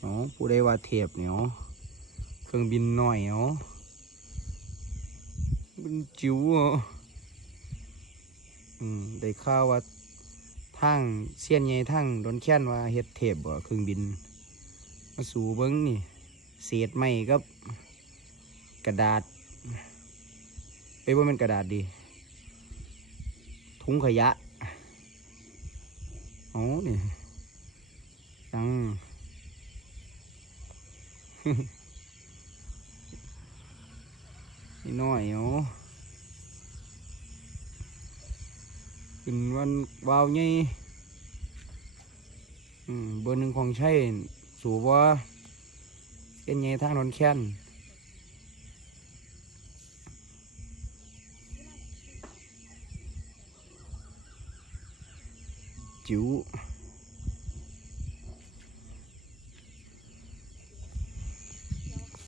เนาะผู้ได้ว่าเทพเนาะเครื่องบินหน่อยเนาะบินจิ๋วเหรออืมได้ข่าวว่าทางเสี้ยนใหญ่ทางโดนแค้นว่าเฮ็ดเทพบ่เครื่องบิน มาสู่เบิ้งนี่ เศษไม้กับกระดาษ ไปว่ามันกระดาษดี ถุงขยะโอ้นี่ นี่น้อยเนาะเป็นวันวาวใหญ่อืมเบอร์หนึ่งของใช่สูบว่าเป็นไงทางนนแค้นจิ๋ว